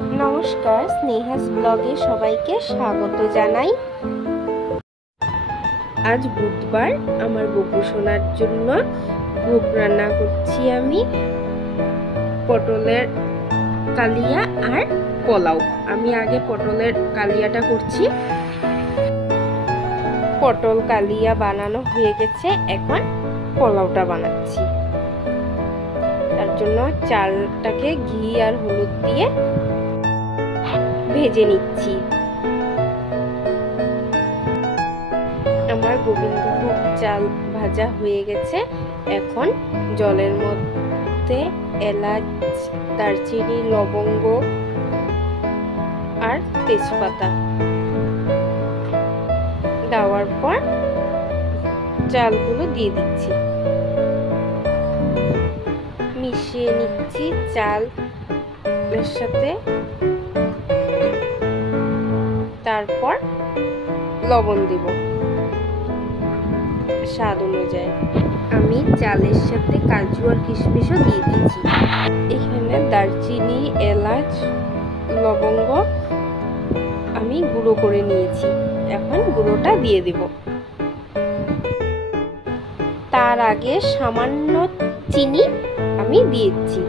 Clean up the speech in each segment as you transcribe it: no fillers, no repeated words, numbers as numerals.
नमस्कार स्नेहास ब्लगे सबाइके स्वागत जानाई। आज बुधवार आमार गोपू सोनार जोन्नो भोग रान्ना करछि आमी पटलेर कालिया आर पोलाव। आमी आगे पटलेर कालियाटा करछि। पटल कालिया बानानो हये गेछे, एखन पोलावटा बानाচ্ছি। तार जोन्नो चालटाके घी आर हलुद दिये भेजे निচ্ছি। আমার গোবিন্দভোগ চাল ভাজা হয়ে গেছে। এখন জলের মধ্যে এলাচ, দারচিনি, লবঙ্গ আর তেজপাতা দেওয়ার পর চালগুলো দিয়ে দিচ্ছি, মিশিয়ে নিচ্ছি চালের সাথে। তারপর লবণ দিব স্বাদ অনুযায়ী। আমি চালের সাথে কাজু আর কিশমিশও দিয়ে দিয়েছি। এখানে দারচিনি, এলাচ, লবঙ্গ আমি গুঁড়ো করে নিয়েছি। এখন গুঁড়োটা দিয়ে দিব। তার আগে সামান্য চিনি আমি দিয়েছি।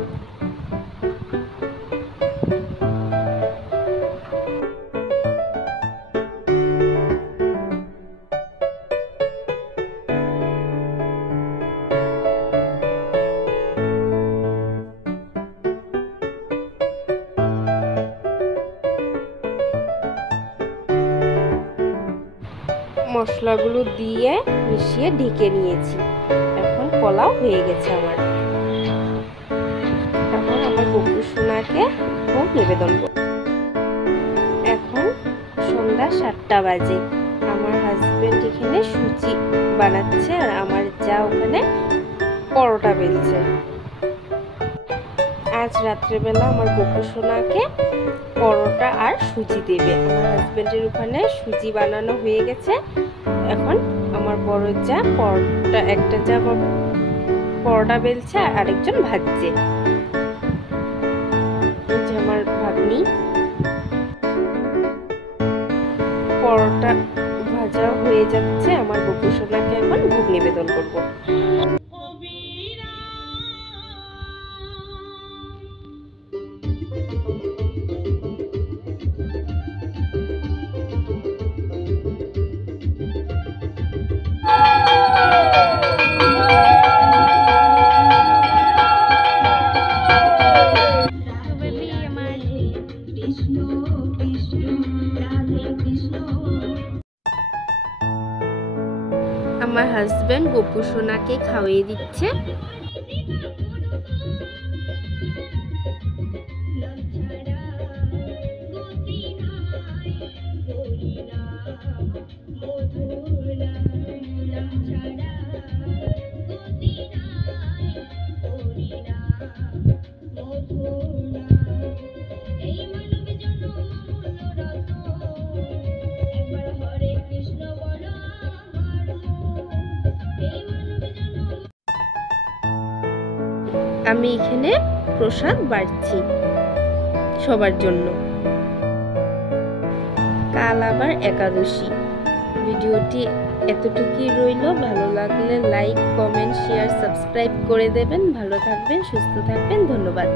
মশলাগুলো দিয়ে মিশিয়ে ঢেকে নিয়েছি। এখন পোলাও হয়ে গেছে আমার। এখন আমার গোপু সোনাকে ভোগ নিবেদন করব। এখন সন্ধ্যা 7টা বাজে। আমার হাজবেন্ড এখানে সুজি বানাচ্ছে আর আমার যা ওখানে পরোটা বেলছে। আজ রাত্রেবেলা আমার গোপু সোনাকে পরোটা আর সুজি দেবে। আমার হাজবেন্ডের ওখানে সুজি বানানো হয়ে গেছে। এখন আমার বড় যা পরোটা, একটা যা পরোটা বেলছে আর আরেকজন ভাজছে। এই যে আমার ভাগ্নি পরোটা ভাজা হয়ে যাচ্ছে। আমার গোপু সোনাকে এখন ভোগ নিবেদন করব। আমার হাজবেন্ড গোপু সোনাকে খাওয়িয়ে দিচ্ছে। আমি এখানে প্রসাদ বাড়ছি সবার জন্য। কাল আবার একাদশী। ভিডিওটি এতটুকুই রইল। ভালো লাগলে লাইক, কমেন্ট, শেয়ার, সাবস্ক্রাইব করে দেবেন। ভালো থাকবেন, সুস্থ থাকবেন। ধন্যবাদ।